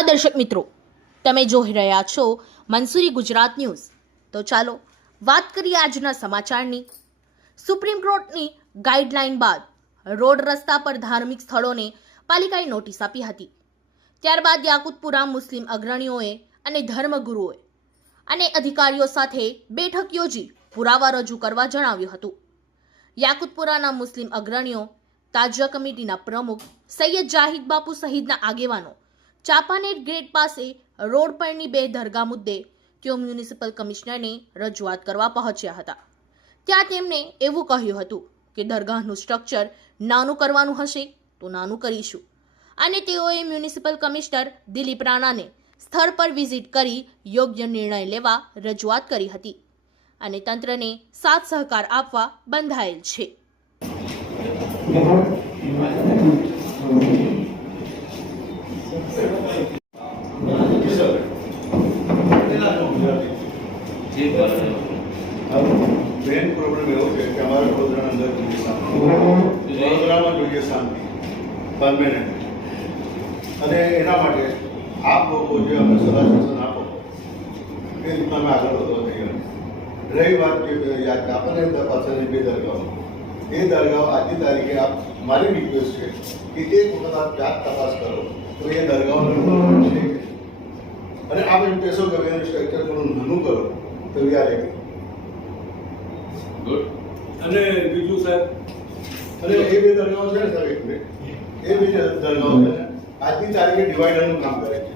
નમસ્કાર દર્શક મિત્રો, તમે જોઈ રહ્યા છો મંસૂરી ગુજરાત ન્યૂઝ. તો ચાલો વાત કરીએ આજના સમાચારની. સુપ્રીમ કોર્ટની ગાઈડલાઈન બાદ રોડ રસ્તા પર ધાર્મિક સ્થળોને પાલિકાએ નોટિસ આપી હતી. ત્યારબાદ યાકુતપુરા મુસ્લિમ અગ્રણીઓએ અને ધર્મગુરુઓએ અને અધિકારીઓ સાથે બેઠક યોજી પુરાવા રજૂ કરવા જણાવ્યું હતું. યાકુતપુરાના મુસ્લિમ અગ્રણીઓ તાજા કમિટીના પ્રમુખ સૈયદ જાહિદ બાપુ સહિતના આગેવાનો ચાપાનેર ગેટ પાસે રોડ પરની બે દરગાહ મુદ્દે તેઓ મ્યુનિસિપલ કમિશનરને રજૂઆત કરવા પહોંચ્યા હતા. ત્યાં તેમણે એવું કહ્યું હતું કે દરગાહનું સ્ટ્રક્ચર નાનું કરવાનું હશે તો નાનું કરીશું. અને તેઓએ મ્યુનિસિપલ કમિશનર દિલીપ રાણાને સ્થળ પર વિઝિટ કરી યોગ્ય નિર્ણય લેવા રજૂઆત કરી હતી. અને તંત્રને સાથ સહકાર આપવા બંધાયેલ છે. મેન પ્રોબ્લેમ એવો છે કે અમારે વડોદરાના અંદર જોઈએ શાંતિ વડોદરામાં જોઈએ શાંતિ. પરમેનન્ટ અને એના માટે આપ લોકો જે અમે સલાહ સૂચન આપો એ રીતના અમે આગળ વધવા તૈયાર રહી વાત જે યાદ આપણને પાછળની બે દરગાહો. એ દરગાહો આજની તારીખે આપ મારી રિક્વેસ્ટ છે કે એક વખત આપ જાત તપાસ કરો તો એ દરગાહો છે અને આપ એમ કહેશો કે સ્ટ્રક્ચર થોડું નાનું કરો. તો વી આર રેડી ગુડ અને બીજું સાહેબ? અને એ બે દરગાહો છે ને સર એક મિનિટ એ બે દરગાહો છે ને આજની તારીખે ડિવાઈડરનું કામ કરે છે.